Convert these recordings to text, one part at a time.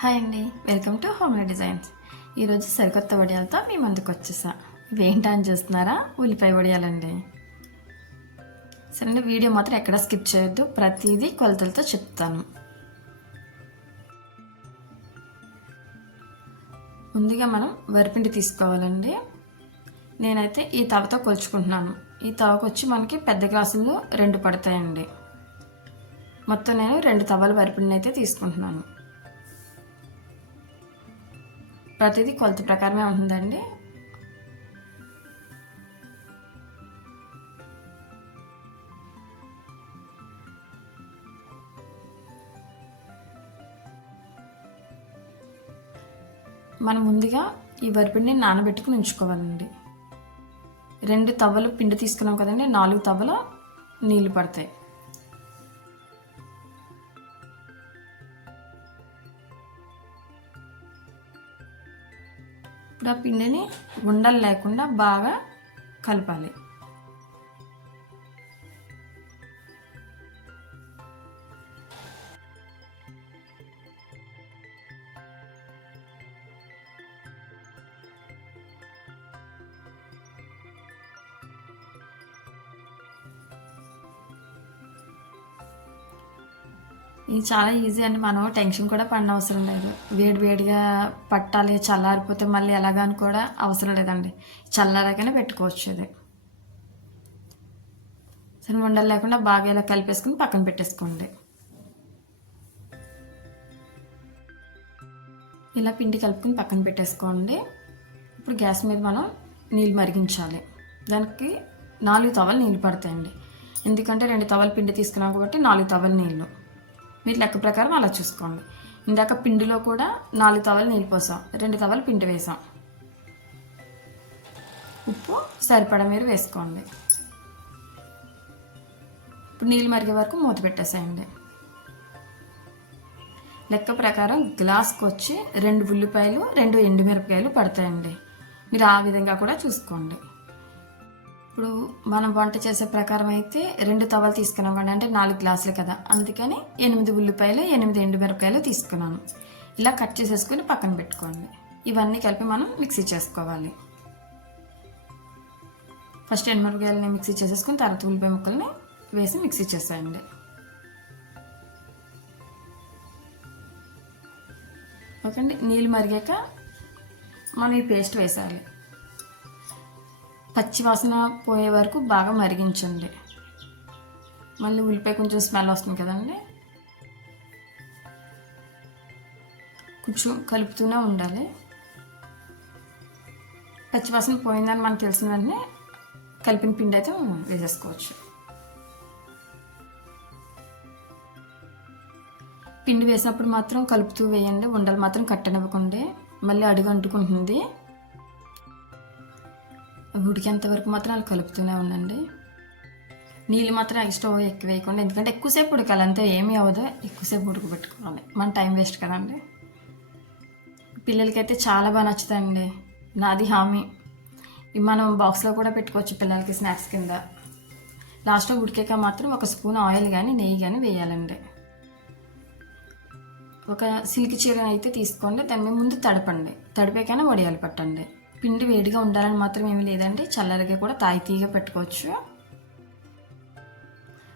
Hi అండి, welcome to homely designs. ఈరోజు సరికొత్త వడియాలతో మీ ముందుకు వచ్చేసా. ఇవి ఏంటని చూస్తున్నారా? ఉల్లిపాయ వడియాలండి. సరే, వీడియో మాత్రం ఎక్కడ స్కిప్ చేయొద్దు, ప్రతిదీ కొలతలతో చెప్తాను. ముందుగా మనం వరిపిండి తీసుకోవాలండి. నేనైతే ఈ తవతో కొలుచుకుంటున్నాను. ఈ తవకు వచ్చి మనకి పెద్ద గ్లాసుల్లో 2 పడతాయండి. మొత్తం నేను 2 తవల వరిపిండిని అయితే తీసుకుంటున్నాను. ప్రతిదీ కొలత ప్రకారమే ఉంటుందండి. మనం ముందుగా ఈ వరిపిండిని నానబెట్టుకుని ఉంచుకోవాలండి. 2 తవ్వలు పిండి తీసుకున్నాం కదండి, 4 తవ్వల నీళ్ళు పడతాయి. ఇప్పుడు ఆ పిండిని ఉండలు లేకుండా బాగా కలపాలి. ఇది చాలా ఈజీ అండి. మనం టెన్షన్ కూడా పడిన అవసరం లేదు. వేడిగా పట్టాలి, చల్లారిపోతే మళ్ళీ ఎలాగని కూడా అవసరం లేదండి. చల్లారాకనే పెట్టుకోవచ్చు. ఇది సరే, ఉండలు లేకుండా బాగా ఇలా కలిపేసుకుని పక్కన పెట్టేసుకోండి. ఇలా పిండి కలుపుకుని పక్కన పెట్టేసుకోండి. ఇప్పుడు గ్యాస్ మీద మనం నీళ్ళు మరిగించాలి. దానికి 4 తవలు నీళ్ళు పడతాయండి. ఎందుకంటే 2 తవల పిండి తీసుకున్నాం కాబట్టి 4 తవల నీళ్ళు. మీరు లెక్క ప్రకారం అలా చూసుకోండి. ఇందాక పిండిలో కూడా 4 తవలు నీళ్ళు పోసాం, 2 తవలు పిండి వేసాం. ఉప్పు సరిపడా మీరు వేసుకోండి. ఇప్పుడు నీళ్ళు మరిగే వరకు మూత పెట్టేసేయండి. లెక్క ప్రకారం గ్లాస్కి వచ్చి 2 ఉల్లిపాయలు 2 ఎండుమిరపకాయలు పడతాయండి. మీరు ఆ విధంగా కూడా చూసుకోండి. ఇప్పుడు మనం వంట చేసే ప్రకారం అయితే 2 తవలు తీసుకున్నాం కానీ, అంటే 4 గ్లాసులు కదా, అందుకని 8 ఉల్లిపాయలు 8 ఎండుమిరపకాయలు తీసుకున్నాను. ఇలా కట్ చేసేసుకుని పక్కన పెట్టుకోండి. ఇవన్నీ కలిపి మనం మిక్సీ చేసుకోవాలి. ఫస్ట్ ఎండుమిరపకాయలని మిక్సీ చేసేసుకుని తర్వాత ఉల్లిపాయ ముక్కల్ని వేసి మిక్సీ చేసేయండి. ఓకే అండి. నీళ్ళు మరిగాక మనం ఈ పేస్ట్ వేసాలి. పచ్చి వాసన పోయే వరకు బాగా మరిగించండి. మళ్ళీ ఉల్లిపాయ కొంచెం స్మెల్ వస్తుంది కదండి, కొంచెం కలుపుతూనే ఉండాలి. పచ్చి వాసన పోయిందని మనకు తెలిసిన వెంటనే కలిపిన పిండి అయితే వేసేసుకోవచ్చు. పిండి వేసినప్పుడు మాత్రం కలుపుతూ వేయండి. ఉండలు మాత్రం కట్టనివ్వకండి, మళ్ళీ అడుగు అంటుకుంటుంది. ఉడికేంత వరకు మాత్రం అలా కలుపుతూనే ఉండండి. నీళ్ళు మాత్రం స్టవ్ ఎక్కువ వేయకుండా, ఎందుకంటే ఎక్కువసేపు ఉడకాలి, అంతే ఏమీ అవ్వదు. ఎక్కువసేపు ఉడకబెట్టుకోవాలి, మన టైం వేస్ట్ కదండి. పిల్లలకైతే చాలా బాగా నచ్చుతాయండి, నాది హామీ. ఇవి మనం బాక్స్లో కూడా పెట్టుకోవచ్చు పిల్లలకి స్నాక్స్ కింద. లాస్ట్లో ఉడికాక మాత్రం 1 స్పూన్ ఆయిల్ కానీ నెయ్యి కానీ వేయాలండి. ఒక సిల్క్ చీర అయితే తీసుకోండి, దాని ముందు తడపండి. తడిపాకనే వడియాలు పట్టండి. పిండి వేడిగా ఉండాలని మాత్రం ఏమీ లేదండి, చల్లరిగా కూడా తాయితీగా పెట్టుకోవచ్చు.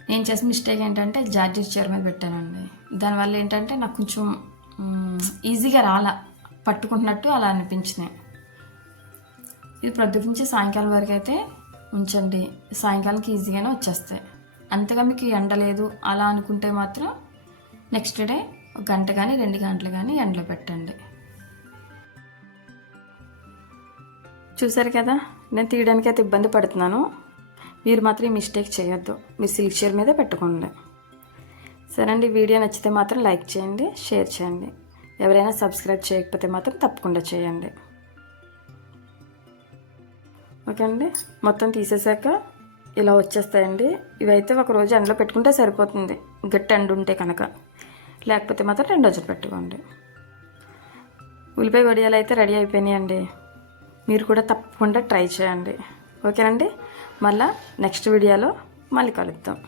నేను చేసిన మిస్టేక్ ఏంటంటే జార్జెట్ చీర మీద పెట్టానండి. దానివల్ల ఏంటంటే నాకు కొంచెం ఈజీగా పట్టుకుంటున్నట్టు అలా అనిపించినాయి. ఇది ప్రొద్దుటి నుంచి సాయంకాలం వరకు అయితే ఉంచండి, సాయంకాలంకి ఈజీగానే వచ్చేస్తాయి. అంతగా మీకు ఎండ లేదు అలా అనుకుంటే మాత్రం నెక్స్ట్ డే 1 గంట కానీ 2 గంటలు కానీ ఎండలో పెట్టండి. చూసారు కదా, నేను తీయడానికి అయితే ఇబ్బంది పడుతున్నాను. మీరు మాత్రం ఈ మిస్టేక్ చేయొద్దు, మీరు సిల్క్ చీర మీద పెట్టుకోండి. సరే అండి, వీడియో నచ్చితే మాత్రం లైక్ చేయండి, షేర్ చేయండి. ఎవరైనా సబ్స్క్రైబ్ చేయకపోతే మాత్రం తప్పకుండా చేయండి. ఓకే అండి. మొత్తం తీసేసాక ఇలా వచ్చేస్తాయండి. ఇవైతే 1 రోజు ఎండలో పెట్టుకుంటే సరిపోతుంది, గట్టి ఎండ ఉంటే కనుక. లేకపోతే మాత్రం 2 రోజులు పెట్టుకోండి. ఉల్లిపాయ వడియాలు అయితే రెడీ అయిపోయినాయండి. మీరు కూడా తప్పకుండా ట్రై చేయండి. ఓకేనండి. మళ్ళీ నెక్స్ట్ వీడియోలో మళ్ళీ కలుద్దాం.